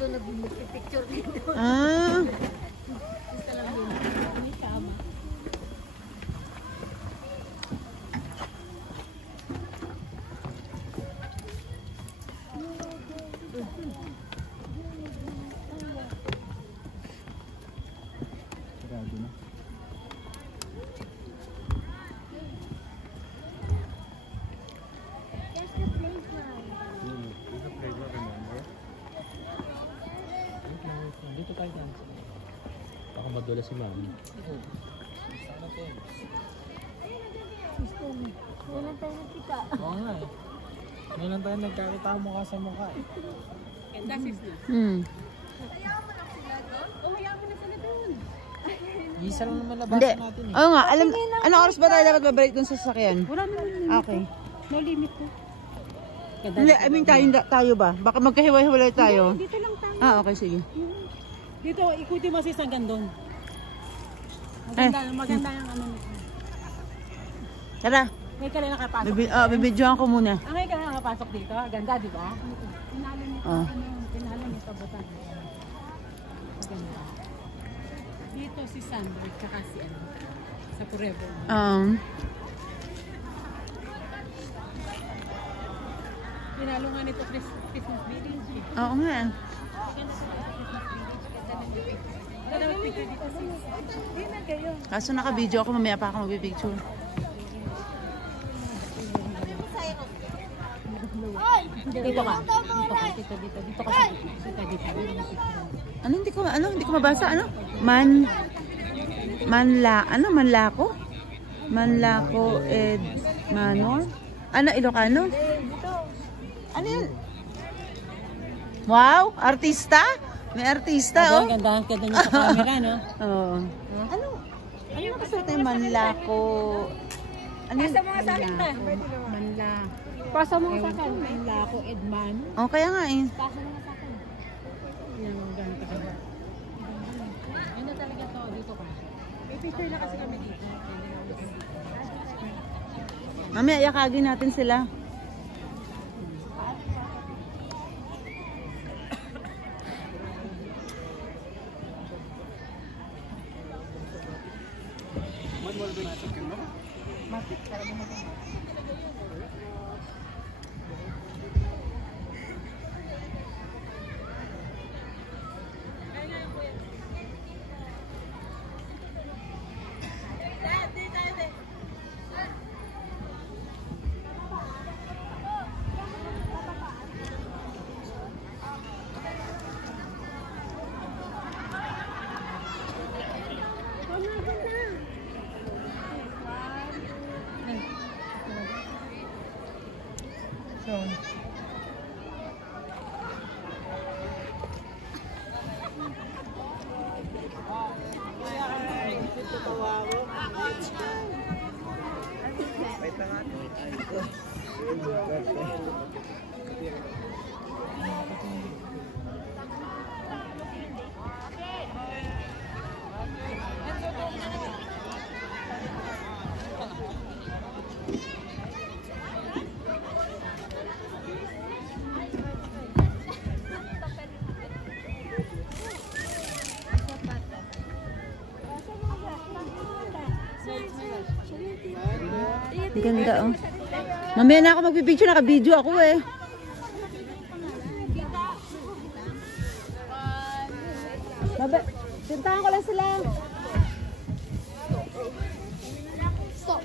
doon nag-picture dito. Ah. Dito tayo dyan. Baka madula si mami. Sana to eh. Ngayon tayo nagkita. Oo nga eh. Ngayon tayo nagkakita mukha sa mukha eh. Ganda sister. Hayaan mo lang sila doon? Oo, hayaan mo na sila doon. Isa lang naman Hindi. labasan natin eh. Oo nga, alam, anong oras ba tayo dapat babalik dun sa sasakyan? Wala naman limit. Okay. No limit po. Hindi, I mean tayo ba? Baka magkahiwa-hiwalay tayo. Dito lang tayo. Ah, okay, sige. Dito, ikuti mo sis hanggang doon. Maganda yung ano nito. Tara, Ngayon ka lang nakapasok. bibidyoan ko muna. Ngayon ka lang nakapasok dito. Ganda, di ba? Pinalo nito. Oh. Pinalo nito butan. Maganda. Dito si Sandra, tsaka si ano, sa Forever. Pinalo nga nito Christmas Village. Oo nga. Kaso naka-video ako, mamaya pa ako magbibigture. Dito ka. Dito ka. Hindi ko mabasa, Manlako? Manlako Ed Manor? Ilocano? Ano yun? Wow, artista? May artista, oh. Ganda niya sa camera, no? Oo. Ano nakasulat na yung Manlako? Ano yun? Pasa mo nga sa akin na. Pasa mo nga sa akin. Manlako Edman. Oh, kaya nga eh. Pasa mo nga sa akin. Yan ang ganito ka. Ano talaga to? Dito ka. May picture na kasi kami dito. Mamaya yakagin natin sila. Ganda, oh. Mamaya na ako magbibideo, naka-video ako eh. Sintahan ko lang sila. Stop.